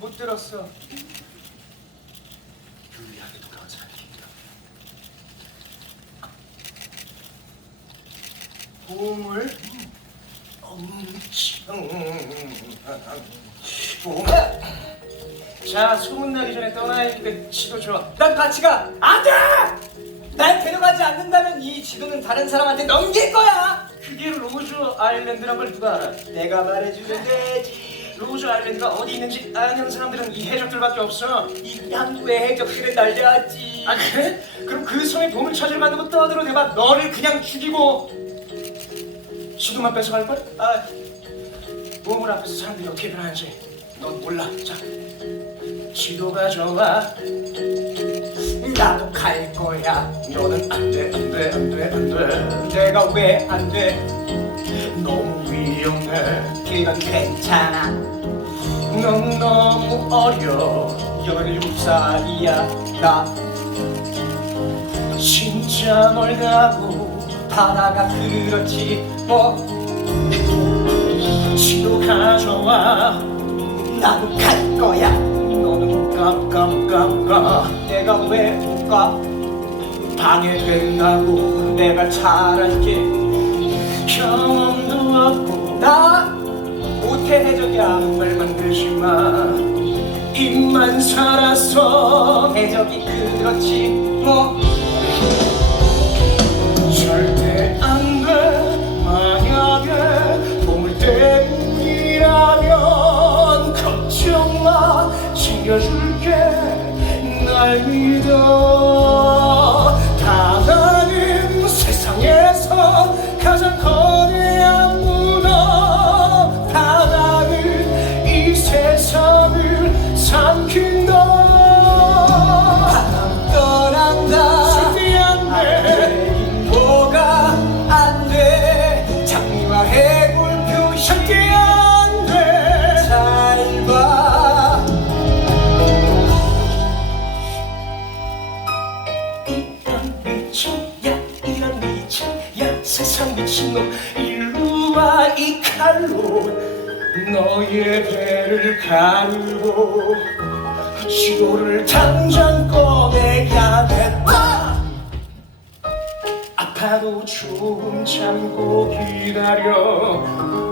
못 들었어. 유리하게도 그런 사람입니다. 보물? 엄청 자, 소문나기 전에 떠나야니까 지도 줘. 난 같이 가. 안 돼! 날 데려가지 않는다면 이 지도는 다른 사람한테 넘길 거야. 그게 로즈 아일랜드란 걸 누가 알아? 내가 말해주면 되지. 로즈 아일랜드가 어디 있는지 아는 사람들은 이 해적들밖에 없어. 이 양구의 해적들은 날려왔지. 아 그래? 그럼 그 섬에 보물 찾으러 간다고 떠들어 대봐 너를 그냥 죽이고 지도만 뺏어갈 거야? 아 보물 앞에서 사람들이 어떻게 변하는지 넌 몰라. 자, 지도가 좋아. 나도 갈 거야. 너는 안 돼 안 돼 안 돼 안 돼. 내가 왜 안 돼? 너무 위험해. 그건 괜찮아. 넌 너무 어려. 열일곱 살이야. 나 진짜 멀다고. 바다가 그렇지 뭐 지도가 좋아. 나도 갈 거야. 너는 깜깜깜깜. 내가 왜 못 가? 방해된다고 내가 잘할게. 해적이야. 말만 되지마 입만 살았어 해적이 그렇지 뭐. 절대 안 돼. 만약에 보물 때문이라면 걱정 마. 챙겨줄게. 날 믿어 절대 안돼 잘 봐. 이런 미친야 이런 미친야 세상 미친놈 일로 와이 칼로. 너의 배를 가르고 지도를 당장 꺼내야 됐다 아파도 조금 참고 기다려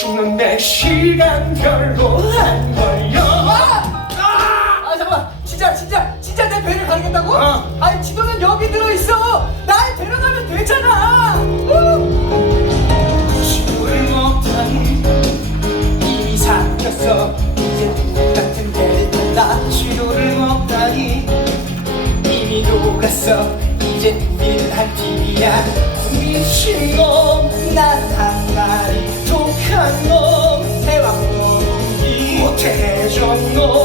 죽는 내 시간 별로 안 걸려. 아! 잠깐 진짜 진짜 진짜 내 배를 가르겠다고? 어. 아니 지도는 여기 들어있어. 날 데려가면 되잖아. 지도를 못하니 이미 삼켰어. 이제 누구 같은 배를 탄다 지도를 먹다니 이미 녹았어. 이제 우리는 한 팀이야. 미친놈 난 항아리 독한 놈 대왕 놈이 못해줬놈